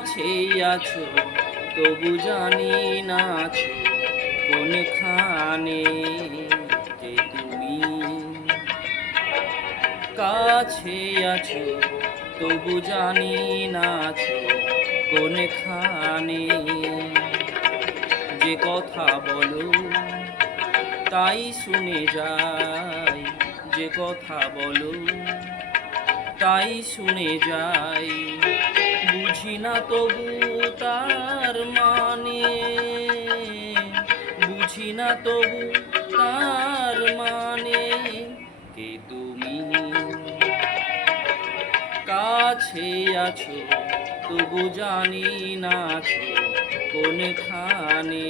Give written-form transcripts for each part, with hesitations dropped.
কাছেই আছো তবু জানি না আছো কোনখানে। যে তুমি কাছে আছো তবু জানি না আছো কোনখানে। যে কথা বলো তাই শুনে যাই, যে কথা বলো তাই শুনে যাই। বুঝি না তবু তার মানে, বুঝি না তবু তার মানে। কে তুমি কাছে আছো তবু জানি না আছো কোনখানে।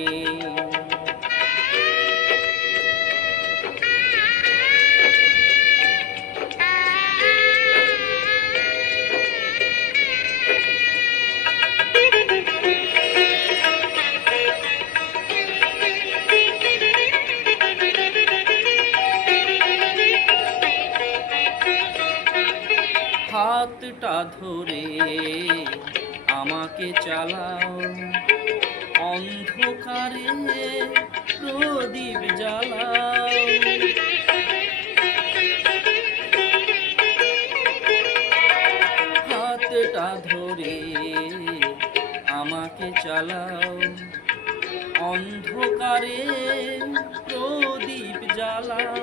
হাতটা ধরে আমাকে চালাও, অন্ধকারে প্রদীপ জ্বালাও। হাতটা ধরে আমাকে চালাও, অন্ধকারে প্রদীপ জ্বালাও।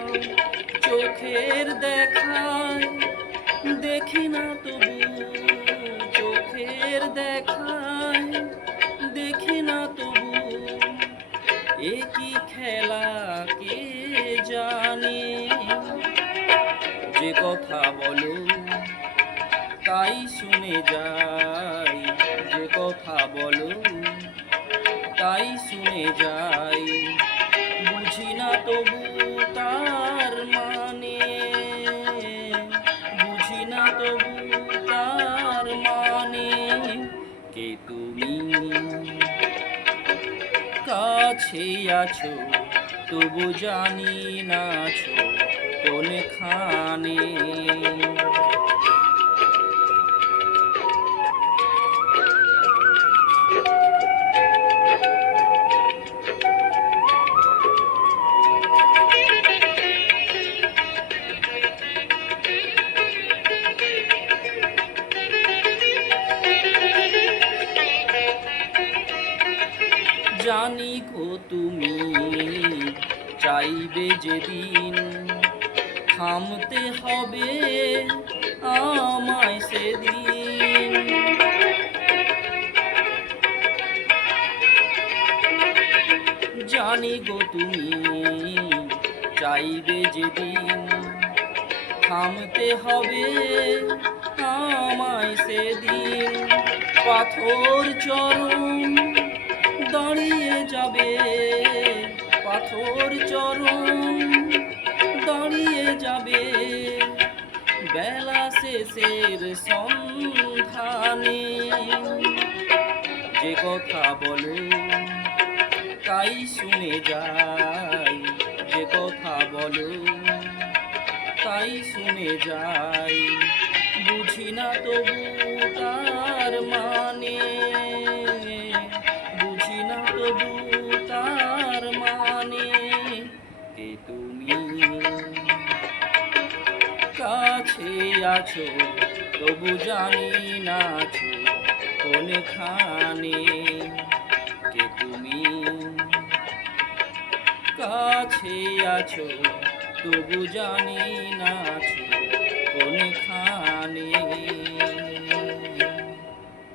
চোখের দেখায় দেখি না তবু, চোখের দেখায় দেখি না তবু। এ কি খেলা কে জানে। যে কথা বলো তাই শুনে যাই, যে কথা বলো তাই শুনে যাই। বুঝি না তবু তার মানে, বুঝি না তবু তার মানে। কে তুমি কাছে আছো তবু জানি না আছো কোনখানে। জানি গো তুমি চাইবে যেদিন, থামতে হবে আমায় সেদিন। জানি গো তুমি চাইবে যেদিন, থামতে হবে আমায় সেদিন। পাথর চরণ দাঁড়িয়ে যাবে, পাথর চরণ দাঁড়িয়ে যাবে। বেলা শেষের সন্ধানে। যে কথা বলো তাই শুনে যাই, যে কথা বলো তাই শুনে যাই। বুঝি না তবু তার মানে, বুঝি না তবু তার মানে। কে তুমি কাছে আছো তবু জানি না আছো কোনখানে। কে তুমি কাছে আছো তবু জানি না আছো কোনখানে।